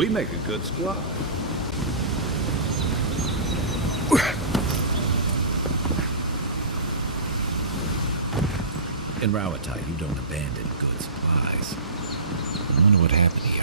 We make a good squad. In Rawata, you don't abandon good supplies. I wonder what happened here.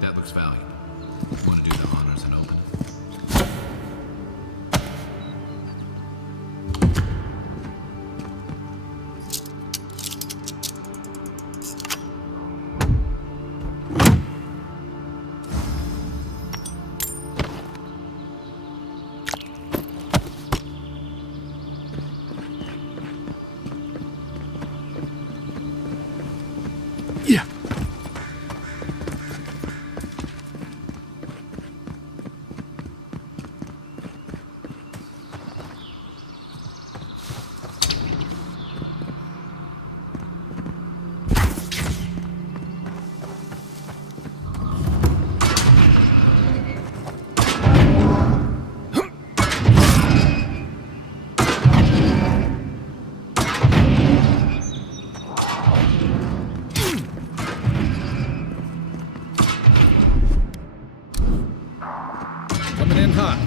That looks valuable. Want to do the honors and open it? Coming in hot.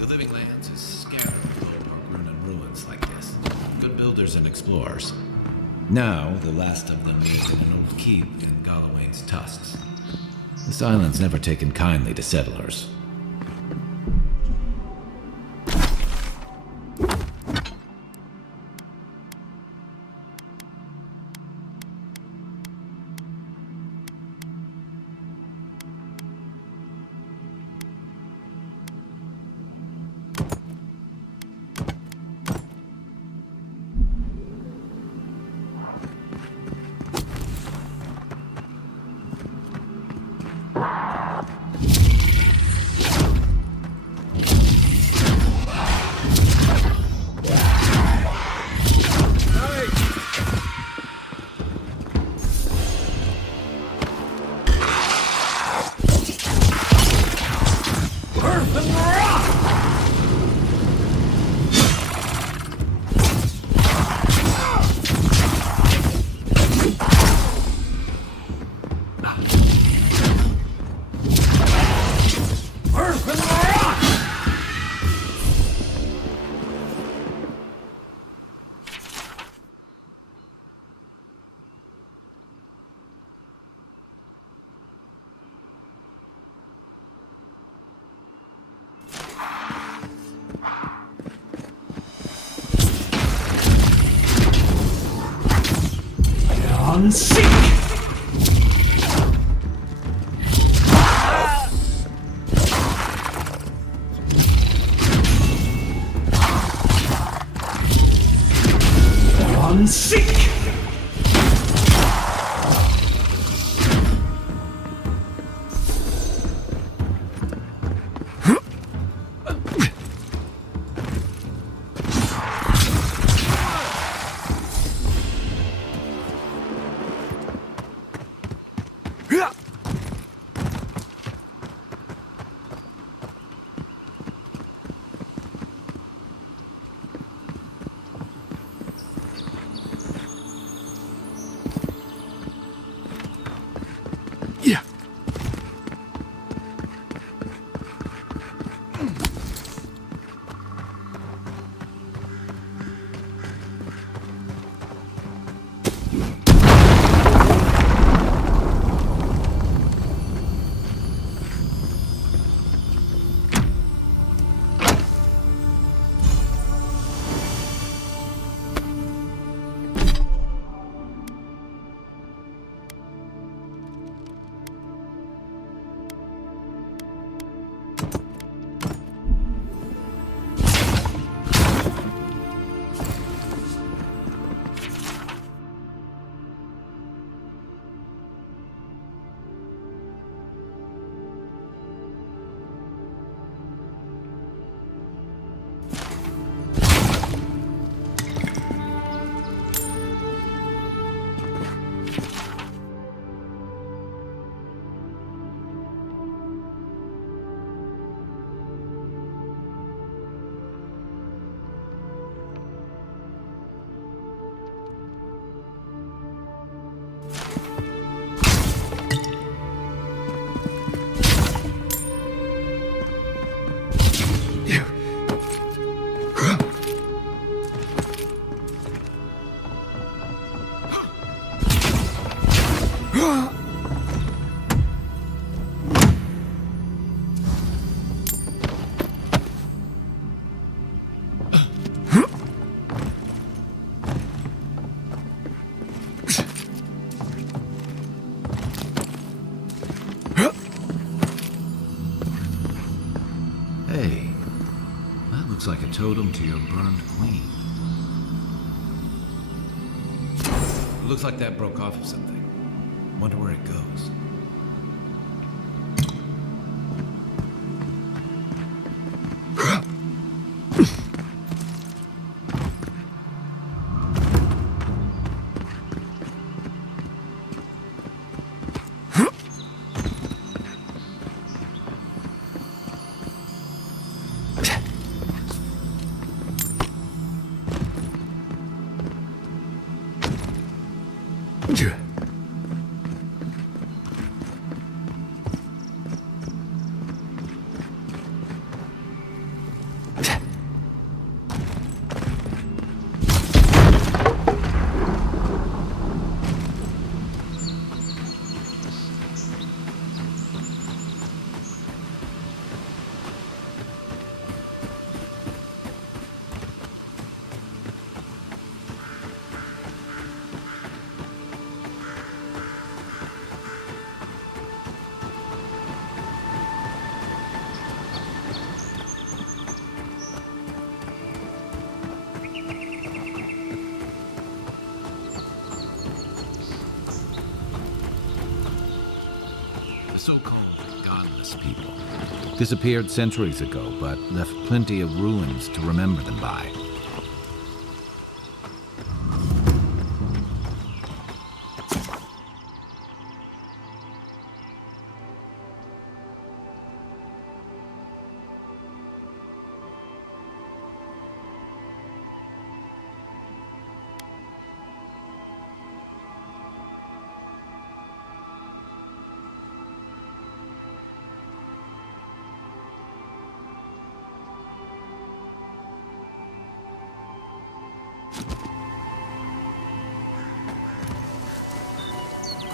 The Living Lands is scattered with ruins like this. Good builders and explorers. Now, the last of them live in an old keep in Galloway's tusks. This island's never taken kindly to settlers. Sick! Sick! Looks like a totem to your burned queen. Looks like that broke off of something. Wonder where it goes. So-called godless people disappeared centuries ago, but left plenty of ruins to remember them by.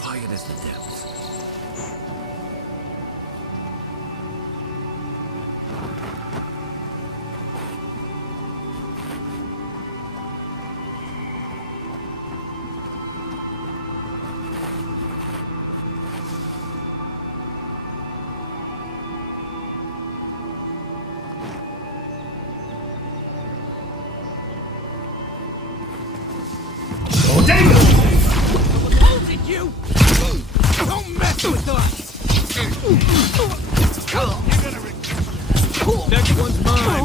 Quiet as the depths. Don't mess with us! Next one's mine!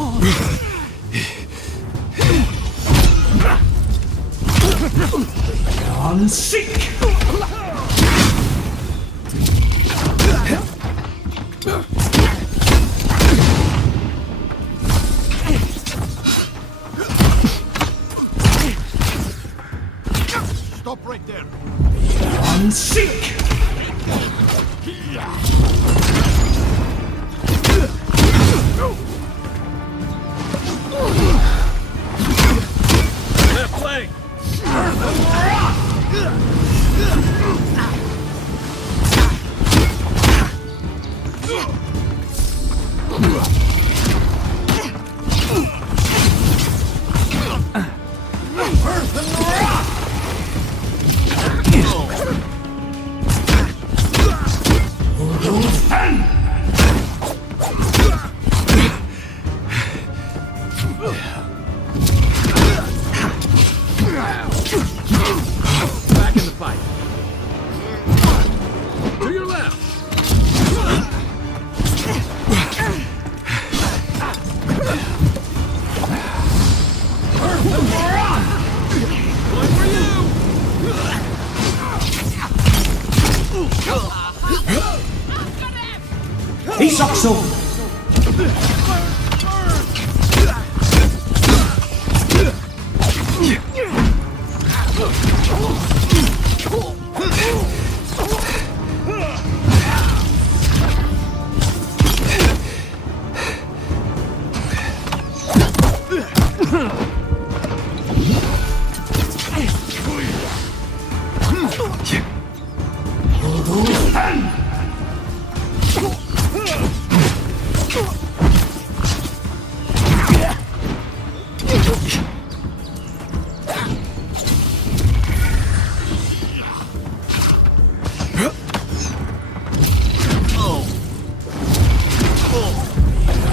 On sick! Stop right there! On sick! Left leg! Back in the fight. To your left. Going for you. He sucks so.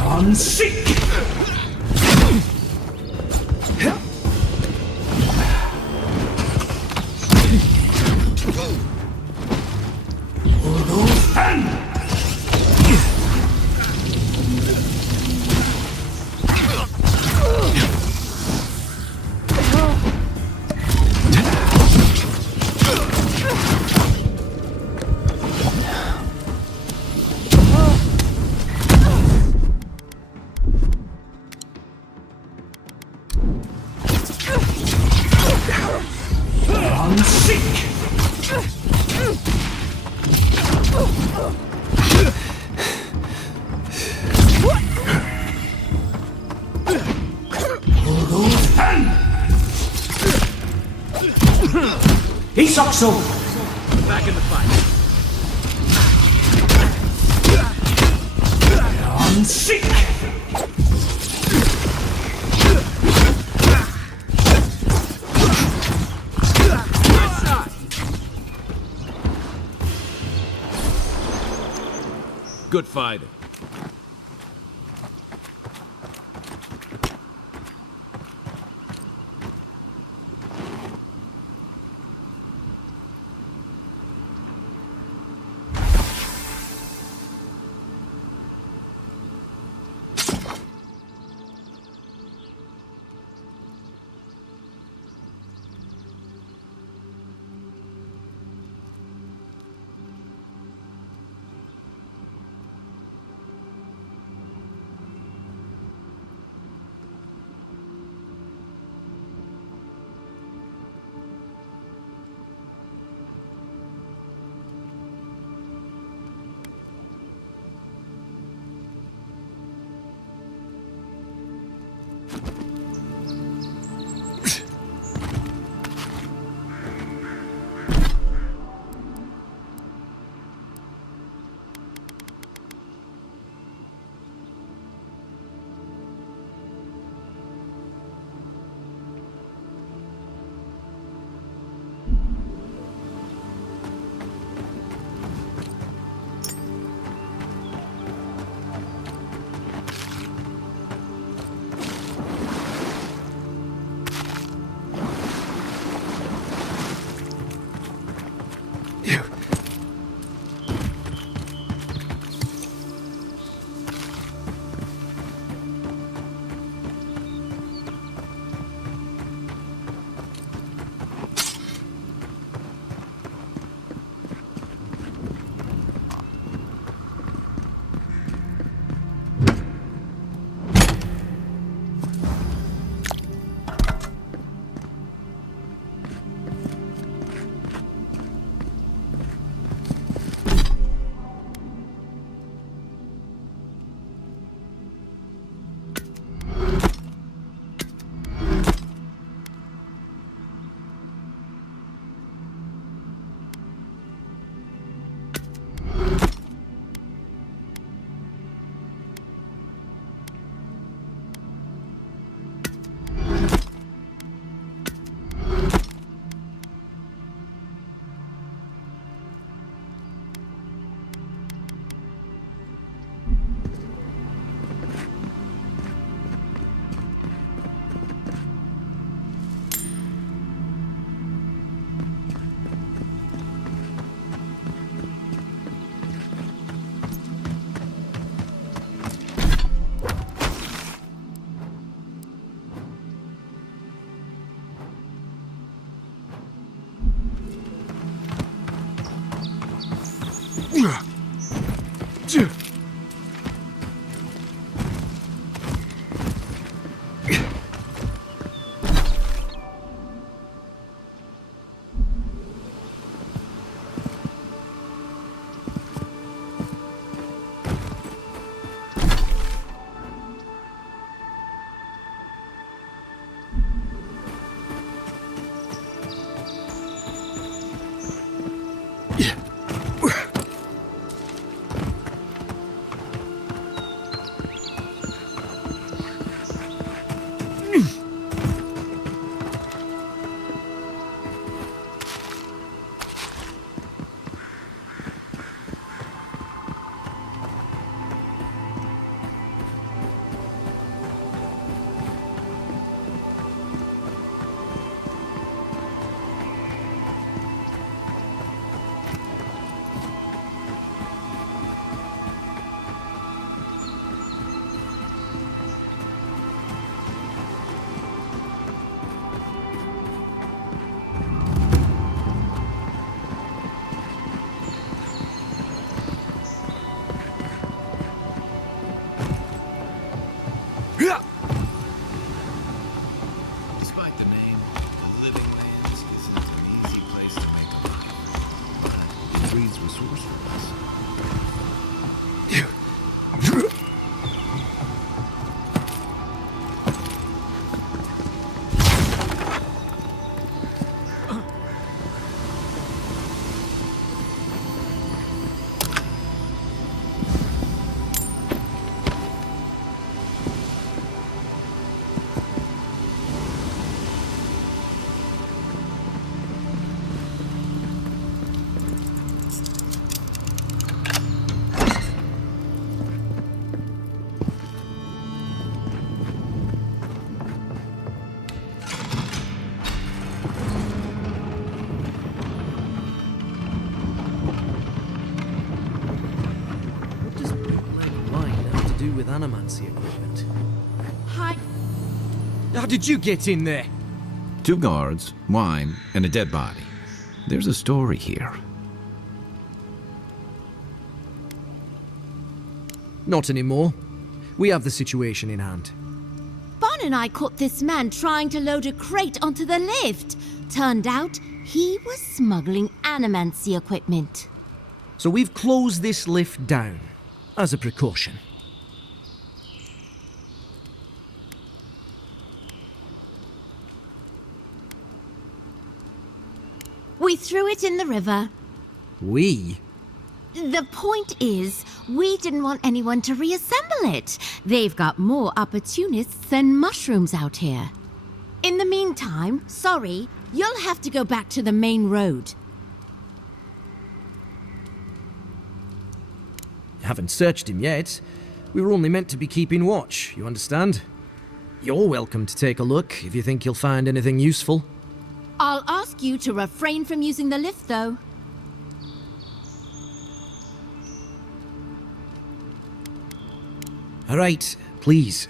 I'm sick! Isokso! Back in the fight. On sick! Good fighting. with animancy equipment. Hi. How did you get in there? 2 guards, wine, and a dead body. There's a story here. Not anymore. We have the situation in hand. Bon and I caught this man trying to load a crate onto the lift. Turned out he was smuggling animancy equipment. So we've closed this lift down, as a precaution. We threw it in the river. We? The point is, we didn't want anyone to reassemble it. They've got more opportunists than mushrooms out here. In the meantime, sorry, you'll have to go back to the main road. Haven't searched him yet. We were only meant to be keeping watch, you understand? You're welcome to take a look if you think you'll find anything useful. I'll ask you to refrain from using the lift, though. All right, please.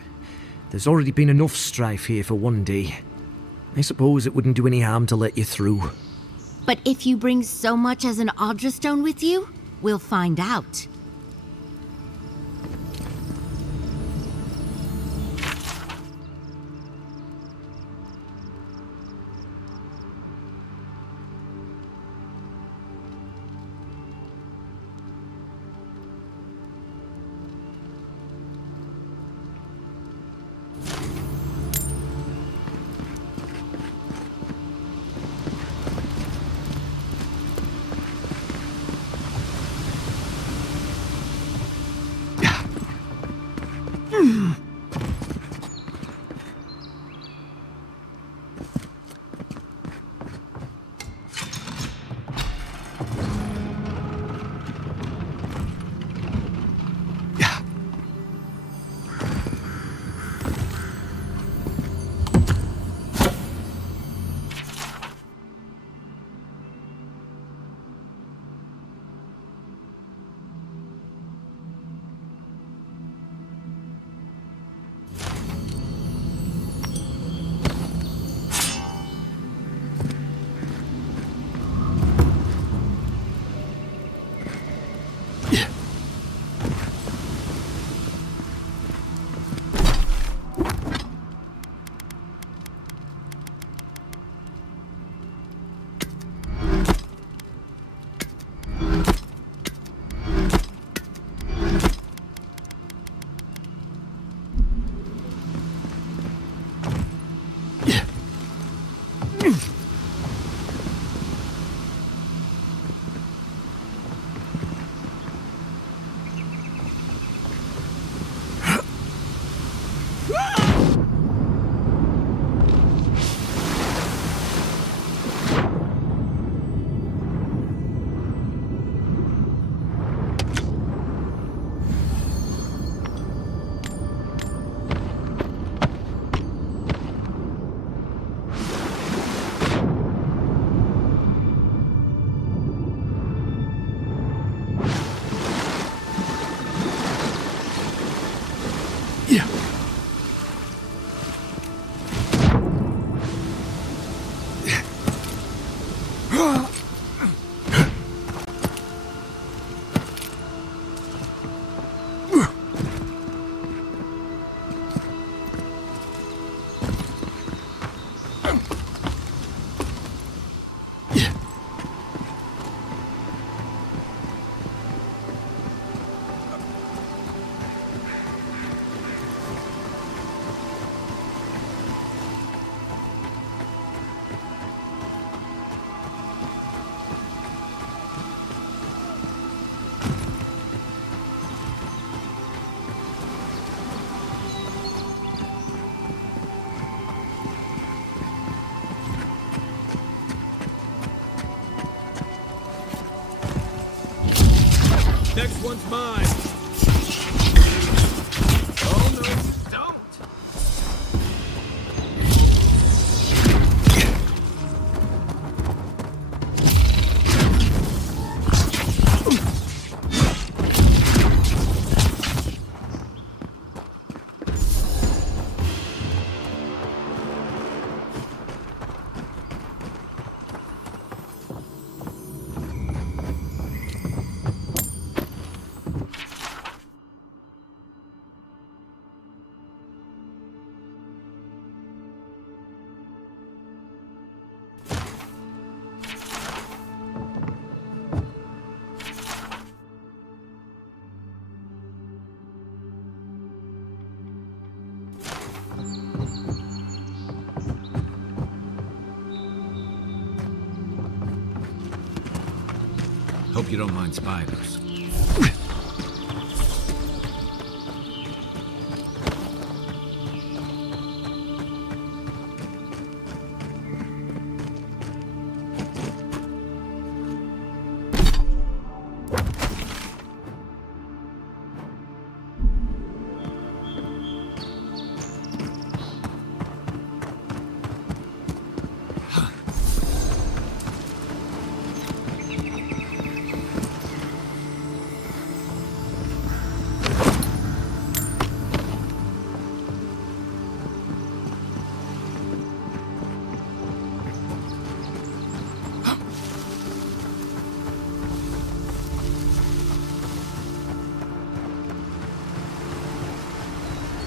There's already been enough strife here for one day. I suppose it wouldn't do any harm to let you through. But if you bring so much as an Audra stone with you, we'll find out. Next one's mine. Oh no, don't! hope you don't mind spiders.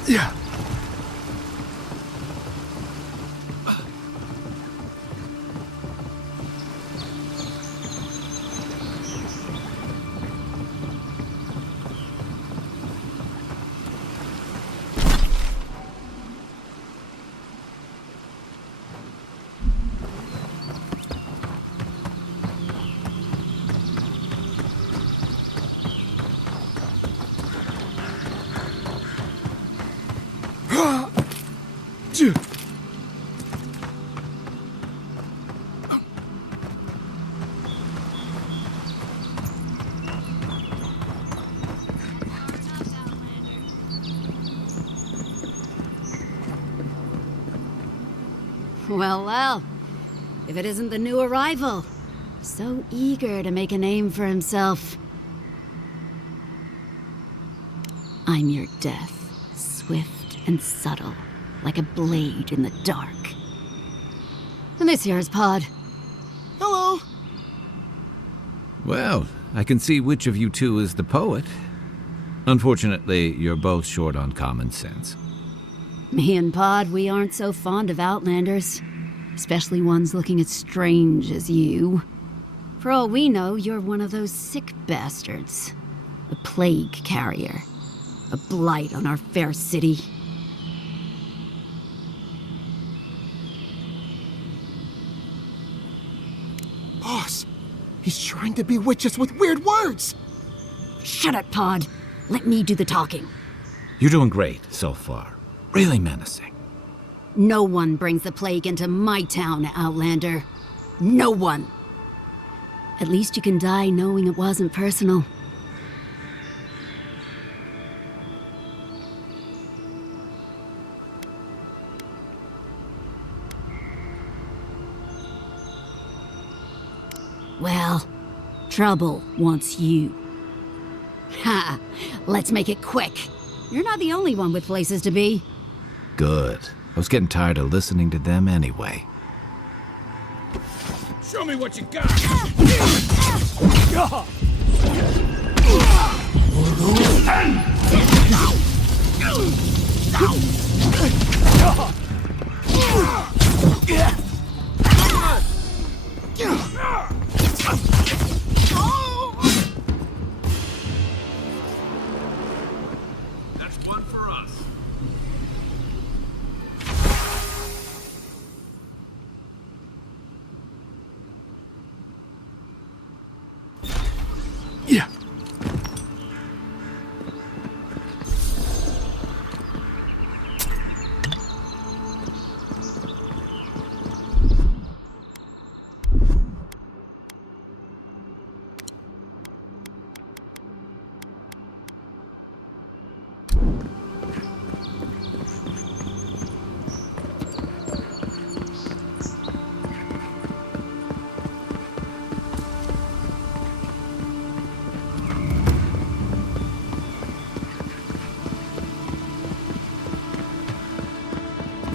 Yeah. Well, well. If it isn't the new arrival. So eager to make a name for himself. I'm your death, swift and subtle, like a blade in the dark. And this here is Pod. Hello. Well, I can see which of you two is the poet. Unfortunately, you're both short on common sense. Me and Pod, we aren't so fond of Outlanders. Especially ones looking as strange as you. For all we know, you're one of those sick bastards. A plague carrier. A blight on our fair city. Boss, he's trying to bewitch us with weird words. Shut it, Pod. Let me do the talking. You're doing great so far. Really menacing. No one brings the plague into my town, Outlander. No one. At least you can die knowing it wasn't personal. Well, trouble wants you. Ha! Let's make it quick. You're not the only one with places to be. Good. I was getting tired of listening to them anyway. Show me what you got. That's one for us. Yeah.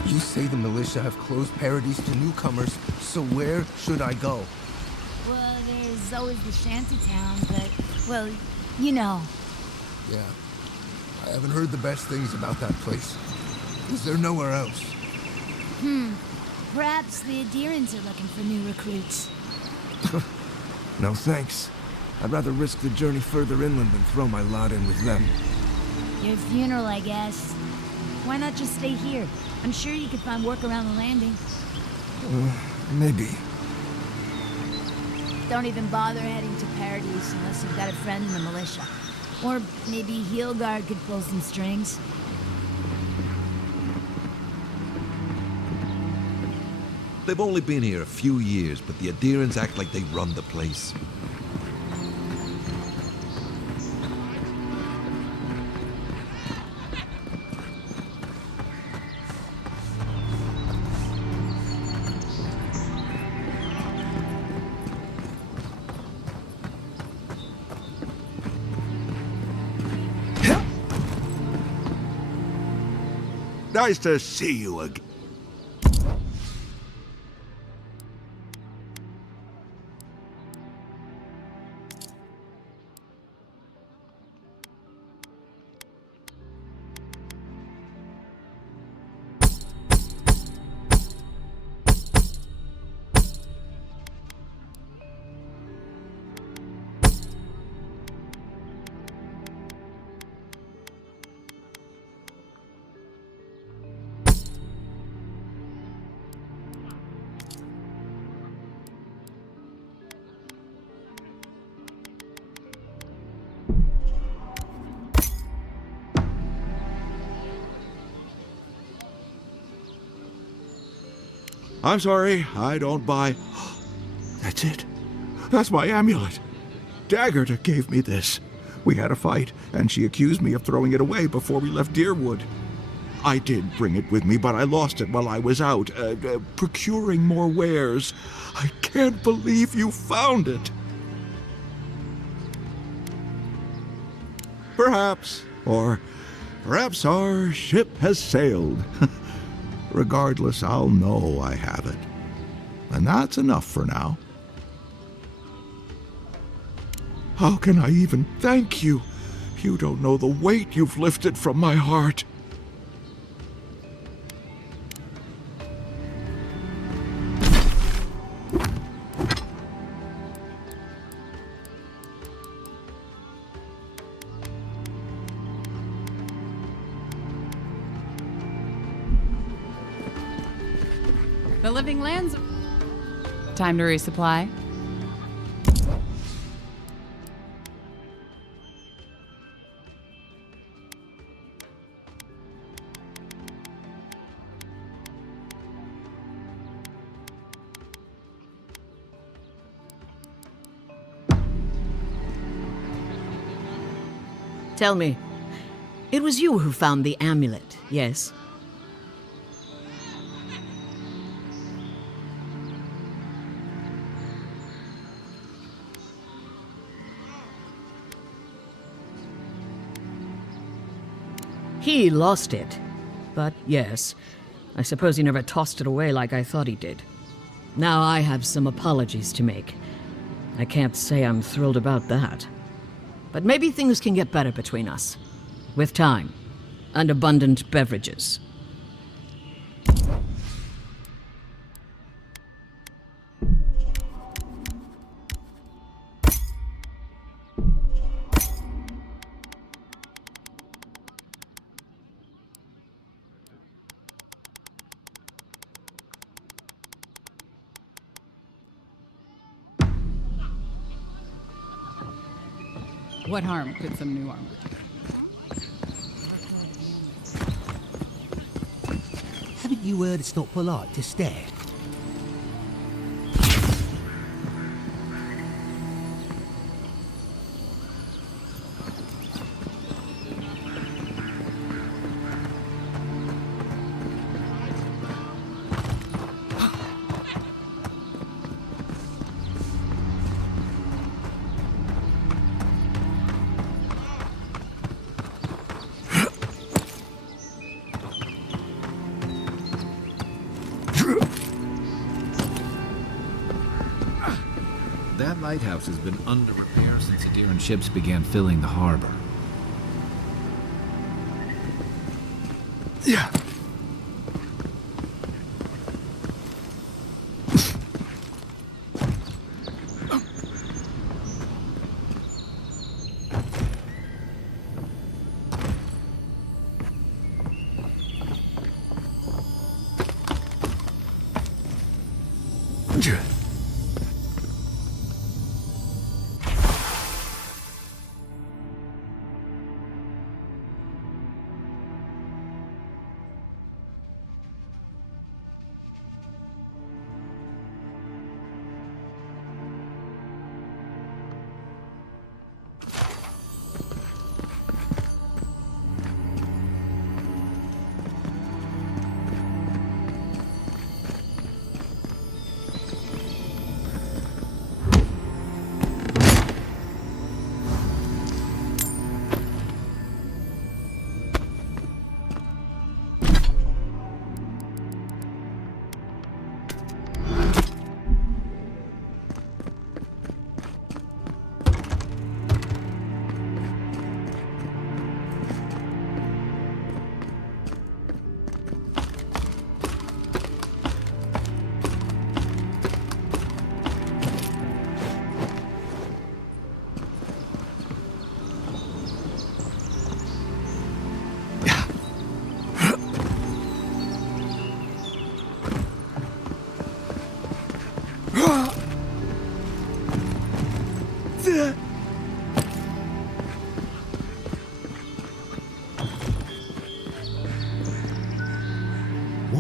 You say the militia have closed Paradis to newcomers, so where should I go? Well, there's always the shantytown, but, well, you know. Yeah. I haven't heard the best things about that place. Is there nowhere else? Perhaps the Adherents are looking for new recruits. No thanks. I'd rather risk the journey further inland than throw my lot in with them. Your funeral, I guess. Why not just stay here? I'm sure you could find work around the landing. Maybe. Don't even bother heading to Paradis unless you've got a friend in the militia. Or maybe Heelguard could pull some strings. They've only been here a few years, but the adherents act like they run the place. Nice to see you again. I'm sorry, I don't buy... That's it. That's my amulet. Daggerta gave me this. We had a fight, and she accused me of throwing it away before we left Deerwood. I did bring it with me, but I lost it while I was out, procuring more wares. I can't believe you found it. Perhaps, or perhaps our ship has sailed. Regardless, I'll know I have it. And that's enough for now. How can I even thank you? You don't know the weight you've lifted from my heart. The living lands. Time to resupply. Tell me, it was you who found the amulet, yes? He lost it. But yes, I suppose he never tossed it away like I thought he did. Now I have some apologies to make. I can't say I'm thrilled about that. But maybe things can get better between us. With time. And abundant beverages. What harm could some new armor do? Haven't you heard it's not polite to stare? That lighthouse has been under repair since Adherent ships began filling the harbor. Yeah.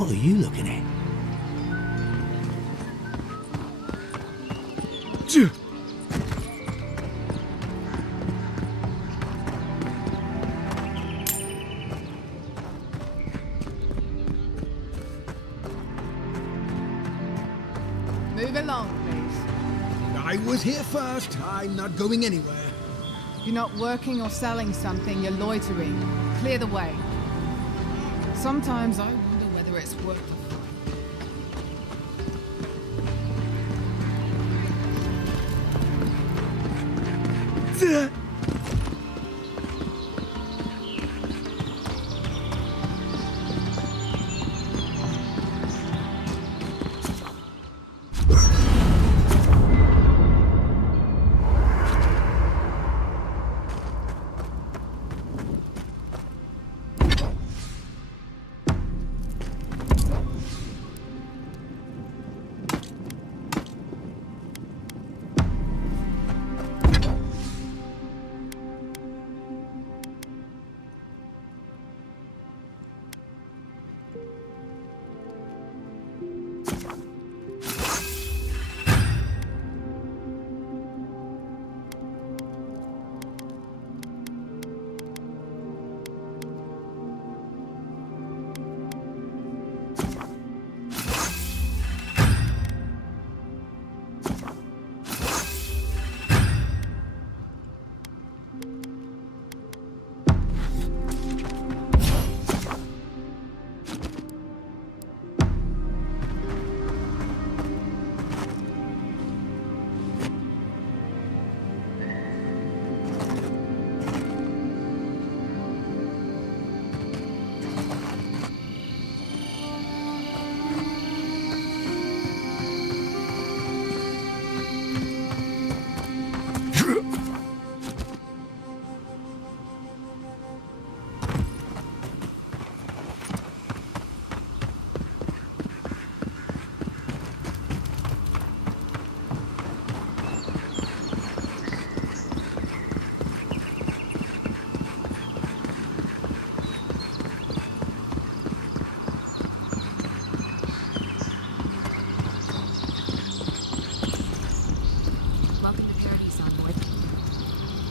What are you looking at? Move along, please. I was here first. I'm not going anywhere. You're not working or selling something, you're loitering. Clear the way. Sometimes I wonder whether it's worth the fight.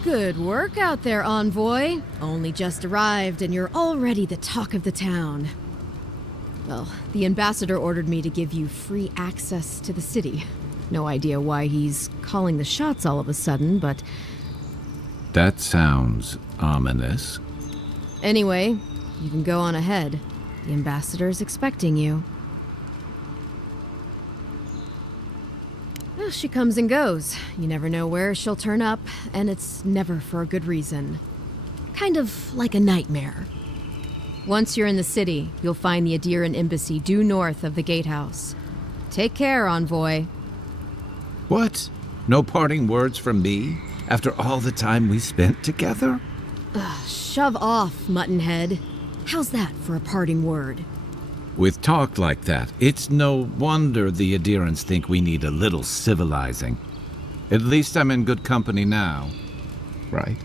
Good work out there, Envoy. Only just arrived and you're already the talk of the town. Well, the ambassador ordered me to give you free access to the city. No idea why he's calling the shots all of a sudden, but... That sounds ominous. Anyway, you can go on ahead. The ambassador's expecting you. Well, she comes and goes. You never know where she'll turn up, and it's never for a good reason. Kind of like a nightmare. Once you're in the city, you'll find the Adiran embassy due north of the gatehouse. Take care, Envoy. What? No parting words from me? After all the time we spent together? Shove off, Muttonhead. How's that for a parting word? With talk like that, it's no wonder the Adirans think we need a little civilizing. At least I'm in good company now, right?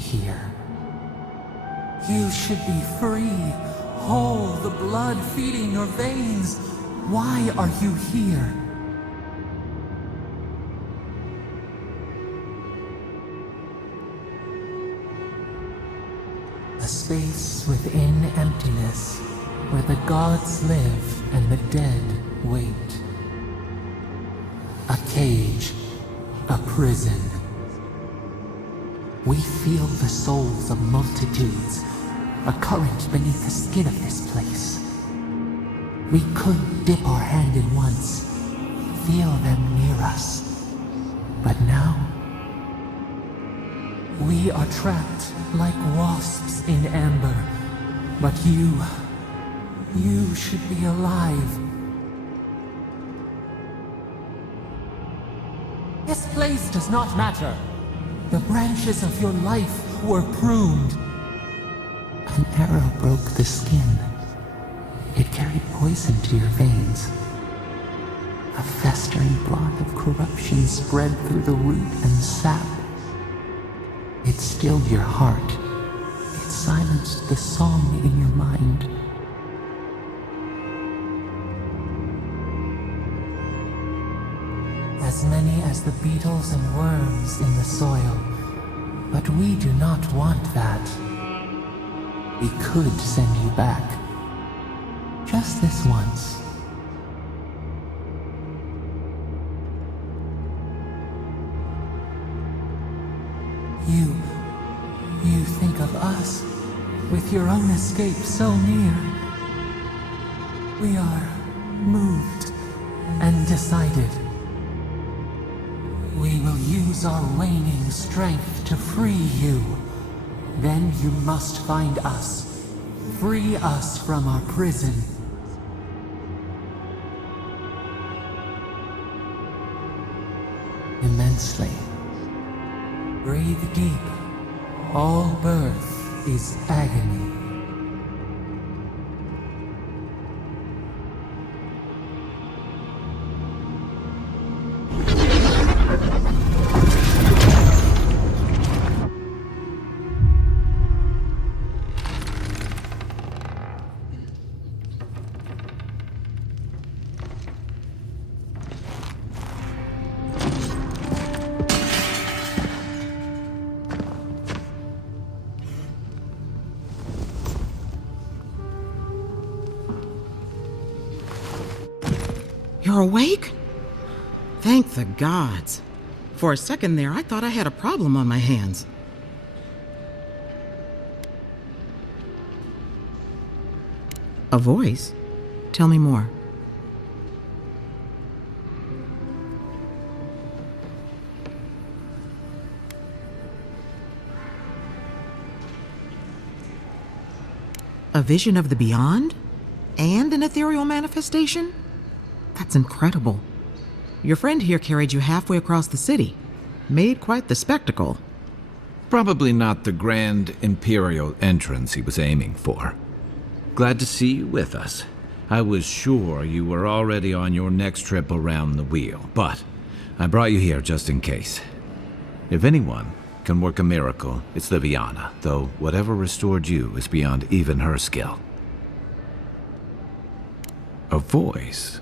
here? You should be free, whole, the blood feeding your veins. Why are you here? A space within emptiness, where the gods live and the dead wait. A cage, a prison. We feel the souls of multitudes, a current beneath the skin of this place. We could dip our hand in once, feel them near us. But now, we are trapped like wasps in amber. But you should be alive. This place does not matter. The branches of your life were pruned. An arrow broke the skin. It carried poison to your veins. A festering blot of corruption spread through the root and sap. It stilled your heart. It silenced the song in your mind. As many as the beetles and worms in the soil. But we do not want that. We could send you back. Just this once. You think of us, with your own escape so near. We are moved and decided. We will use our waning strength to free you. Then you must find us. Free us from our prison. Immensely. Breathe deep. All birth is agony. You're awake? Thank the gods. For a second there, I thought I had a problem on my hands. A voice? Tell me more. A vision of the beyond? And an ethereal manifestation? That's incredible. Your friend here carried you halfway across the city. Made quite the spectacle. Probably not the grand imperial entrance he was aiming for. Glad to see you with us. I was sure you were already on your next trip around the wheel, but I brought you here just in case. If anyone can work a miracle, it's Liviana, though whatever restored you is beyond even her skill. A voice?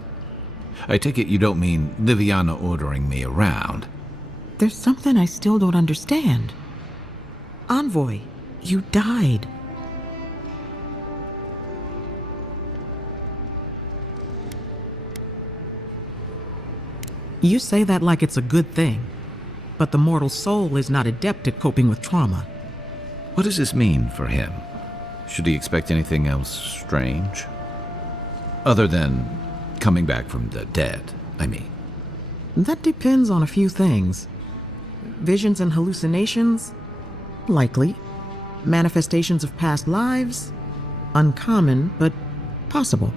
I take it you don't mean Liviana ordering me around. There's something I still don't understand. Envoy, you died. You say that like it's a good thing, but the mortal soul is not adept at coping with trauma. What does this mean for him? Should he expect anything else strange? Other than coming back from the dead, I mean. That depends on a few things. Visions and hallucinations? Likely. Manifestations of past lives? Uncommon, but possible.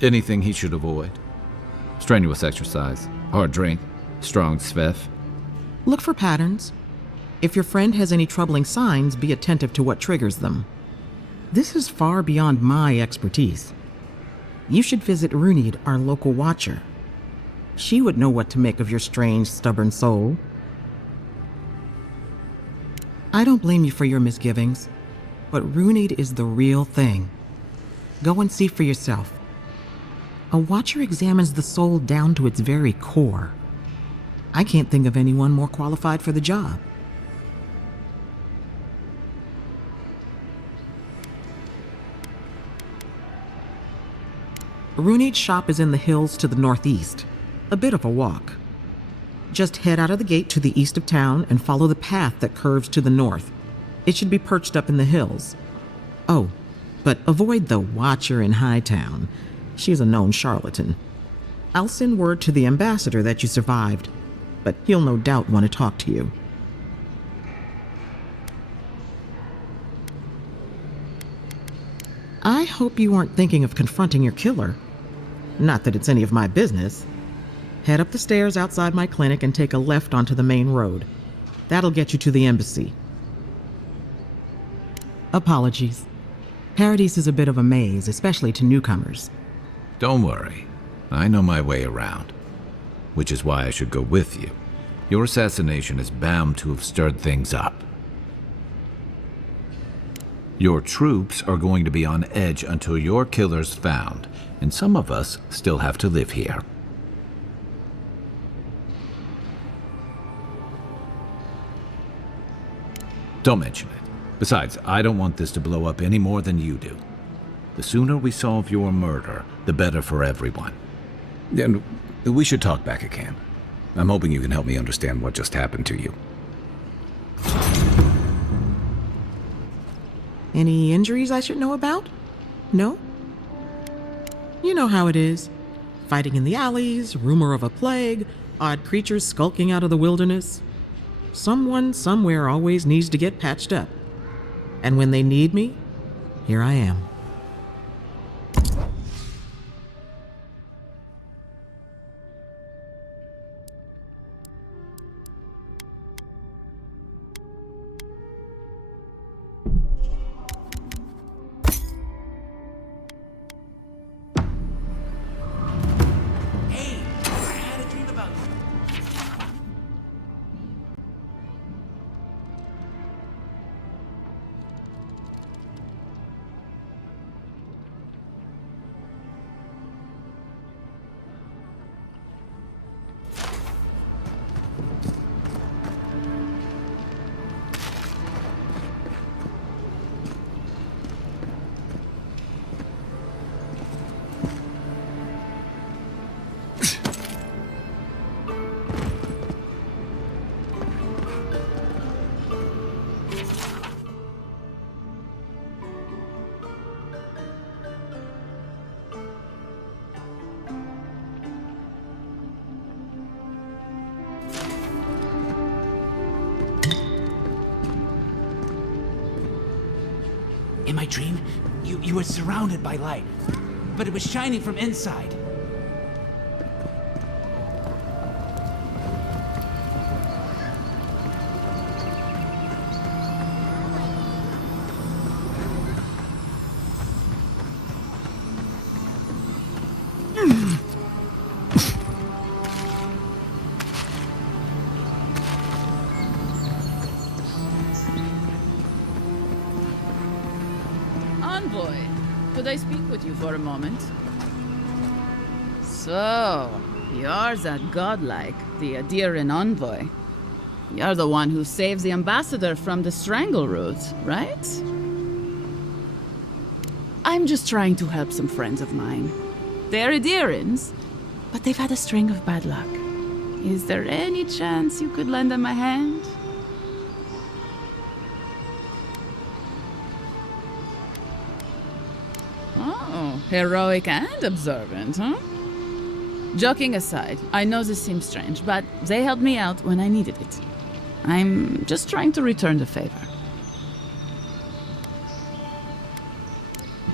Anything he should avoid? Strenuous exercise, hard drink, strong svev. Look for patterns. If your friend has any troubling signs, be attentive to what triggers them. This is far beyond my expertise. You should visit Runid, our local watcher. She would know what to make of your strange, stubborn soul. I don't blame you for your misgivings, but Runid is the real thing. Go and see for yourself. A watcher examines the soul down to its very core. I can't think of anyone more qualified for the job. Runid's shop is in the hills to the northeast. A bit of a walk. Just head out of the gate to the east of town and follow the path that curves to the north. It should be perched up in the hills. Oh, but avoid the watcher in Hightown. She's a known charlatan. I'll send word to the ambassador that you survived, but he'll no doubt want to talk to you. I hope you weren't thinking of confronting your killer. Not that it's any of my business. Head up the stairs outside my clinic and take a left onto the main road. That'll get you to the embassy. Apologies. Paradis is a bit of a maze, especially to newcomers. Don't worry. I know my way around. Which is why I should go with you. Your assassination is bound to have stirred things up. Your troops are going to be on edge until your killer's found, and some of us still have to live here. Don't mention it. Besides, I don't want this to blow up any more than you do. The sooner we solve your murder, the better for everyone. And we should talk back at camp. I'm hoping you can help me understand what just happened to you. Any injuries I should know about? No? You know how it is. Fighting in the alleys, rumor of a plague, odd creatures skulking out of the wilderness. Someone somewhere always needs to get patched up. And when they need me, here I am. In my dream, you were surrounded by light, but it was shining from inside. Envoy, could I speak with you for a moment? So, you're that godlike, the Radeon envoy. You're the one who saves the ambassador from the strangle roots, right? I'm just trying to help some friends of mine. They're Radeons, but they've had a string of bad luck. Is there any chance you could lend them a hand? Oh, heroic and observant, huh? Joking aside, I know this seems strange, but they helped me out when I needed it. I'm just trying to return the favor.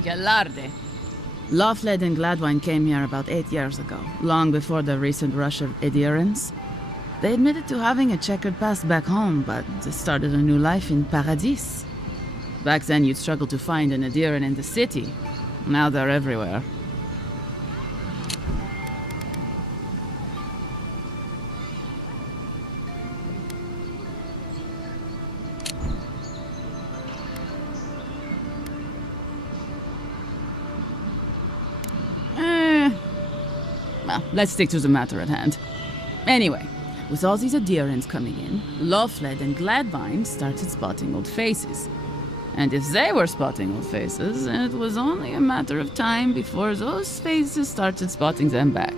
Galarde. Lofled and Gladwine came here about 8 years ago, long before the recent rush of adherents. They admitted to having a checkered past back home, but they started a new life in Paradis. Back then, you'd struggle to find an Adiran in the city. Now they're everywhere. Well, let's stick to the matter at hand. Anyway, with all these Adirans coming in, Lawfled and Gladvine started spotting old faces. And if they were spotting old faces, it was only a matter of time before those faces started spotting them back.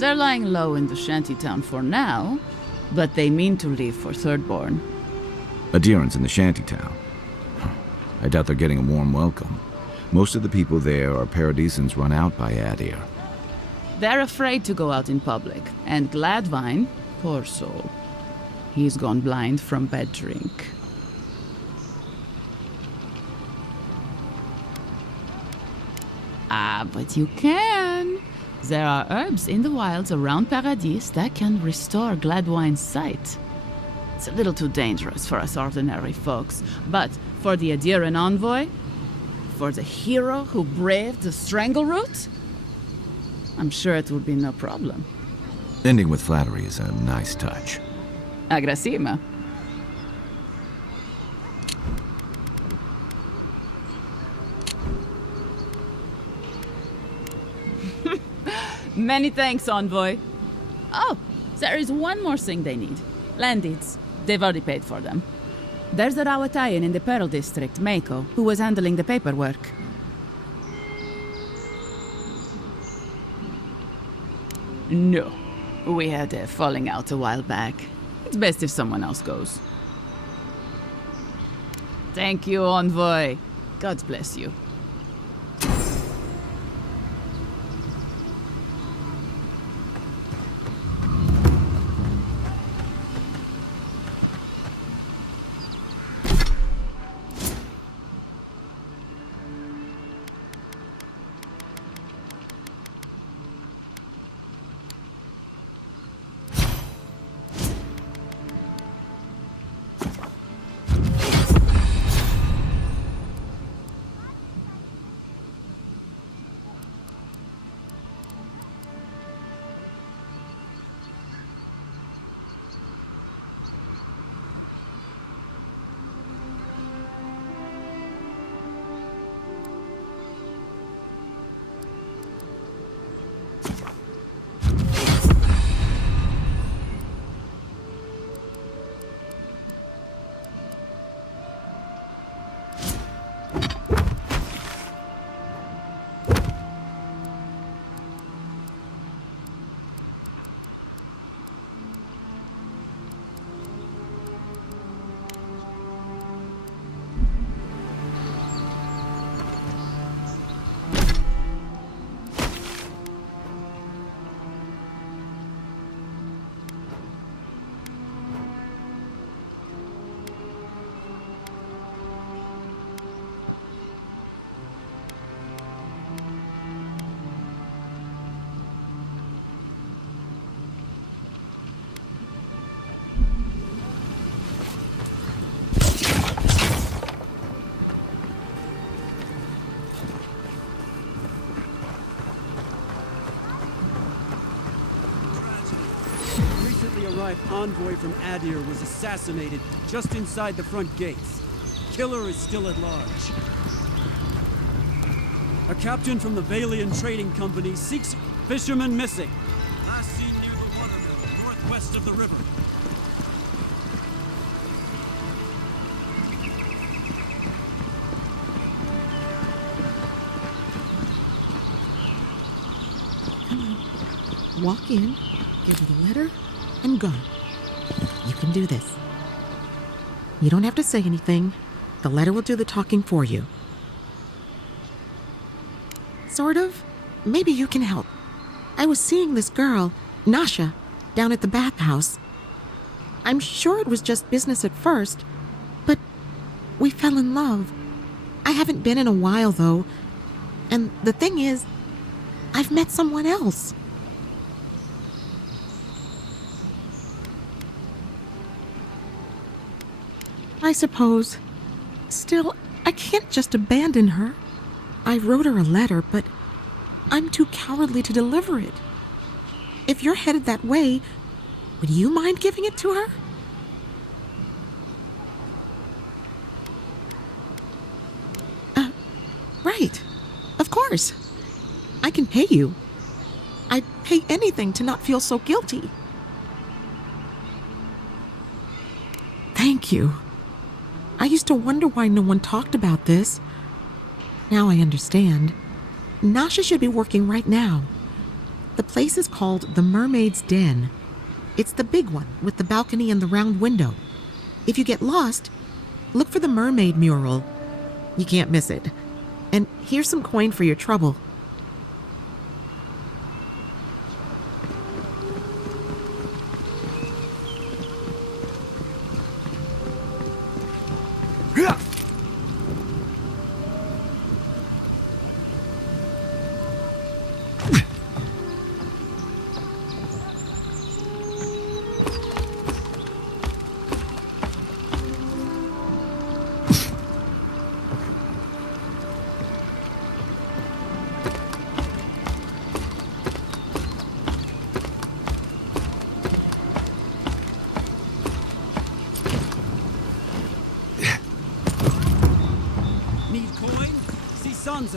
They're lying low in the shantytown for now, but they mean to leave for Thirdborn. Adirans in the shantytown. I doubt they're getting a warm welcome. Most of the people there are Paradisans run out by Adir. They're afraid to go out in public, and Gladvine, poor soul, he's gone blind from bad drink. Ah, but you can. There are herbs in the wilds around Paradis that can restore Gladvine's sight. It's a little too dangerous for us ordinary folks, but for the Adiran envoy, for the hero who braved the Strangleroot, I'm sure it will be no problem. Ending with flattery is a nice touch. Agrasima. Many thanks, Envoy. Oh, there is one more thing they need. Land deeds. They've already paid for them. There's a Rawatayan in the Pearl District, Mako, who was handling the paperwork. No. We had a falling out a while back. It's best if someone else goes. Thank you, Envoy. God bless you. Envoy from Adir was assassinated just inside the front gates. Killer is still at large. A captain from the Valian Trading Company seeks fishermen missing. Last seen near the watermill, northwest of the river. Come on. Walk in, give her the letter, and go. You can do this. You don't have to say anything. The letter will do the talking for you. Sort of. Maybe you can help. I was seeing this girl, Nasha, down at the bathhouse. I'm sure it was just business at first, but we fell in love. I haven't been in a while, though. And the thing is, I've met someone else. I suppose Still, I can't just abandon her. I wrote her a letter, but I'm too cowardly to deliver it. If you're headed that way, would you mind giving it to her? Right. Of course. I can pay you. I'd pay anything to not feel so guilty. Thank you. I used to wonder why no one talked about this. Now I understand. Nasha should be working right now. The place is called the Mermaid's Den. It's the big one with the balcony and the round window. If you get lost, look for the mermaid mural. You can't miss it. And here's some coin for your trouble.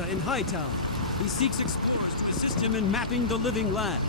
In Hightown. He seeks explorers to assist him in mapping the living land.